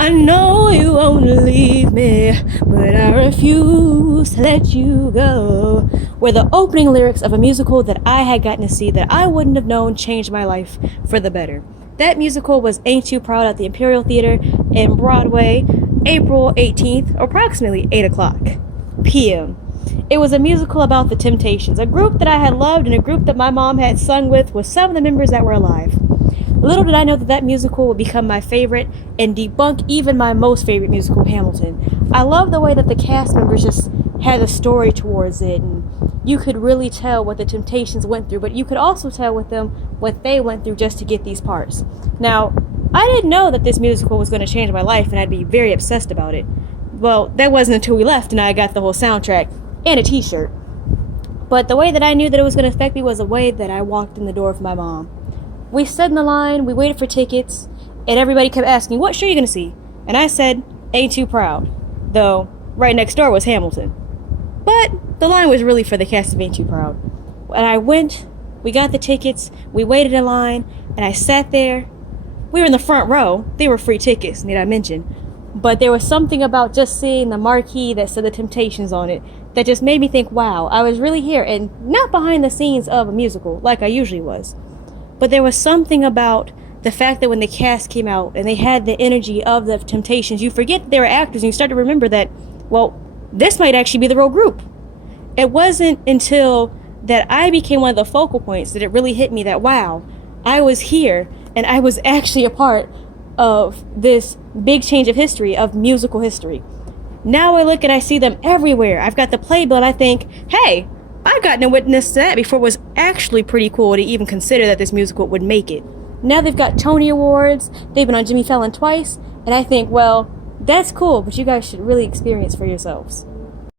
I know you won't leave me, but I refuse to let you go, were the opening lyrics of a musical that I had gotten to see that I wouldn't have known changed my life for the better. That musical was Ain't Too Proud at the Imperial Theater in Broadway, April 18th, approximately 8 o'clock p.m. It was a musical about the Temptations, a group that I had loved and a group that my mom had sung with some of the members that were alive. Little did I know that that musical would become my favorite and debunk even my most favorite musical, Hamilton. I love the way that the cast members just had a story towards it, and you could really tell what the Temptations went through, but you could also tell with them what they went through just to get these parts. Now, I didn't know that this musical was going to change my life and I'd be very obsessed about it. Well, that wasn't until we left and I got the whole soundtrack and a t-shirt. But the way that I knew that it was going to affect me was the way that I walked in the door of my mom. We stood in the line, we waited for tickets, and everybody kept asking, what show are you going to see? And I said, Ain't Too Proud. Though, right next door was Hamilton. But the line was really for the cast of Ain't Too Proud. And I went, we got the tickets, we waited in line, and I sat there. We were in the front row. They were free tickets, need I mention. But there was something about just seeing the marquee that said the Temptations on it that just made me think, wow, I was really here, and not behind the scenes of a musical like I usually was. But there was something about the fact that when the cast came out and they had the energy of the Temptations, you forget that they were actors and you start to remember that, well, this might actually be the real group. It wasn't until that I became one of the focal points that it really hit me that, wow, I was here and I was actually a part of this big change of history, of musical history. Now I look and I see them everywhere. I've got the playbill and I think, hey, I've gotten to witness that before. It was actually pretty cool to even consider that this musical would make it. Now they've got Tony Awards, they've been on Jimmy Fallon twice, and I think, well, that's cool, but you guys should really experience for yourselves.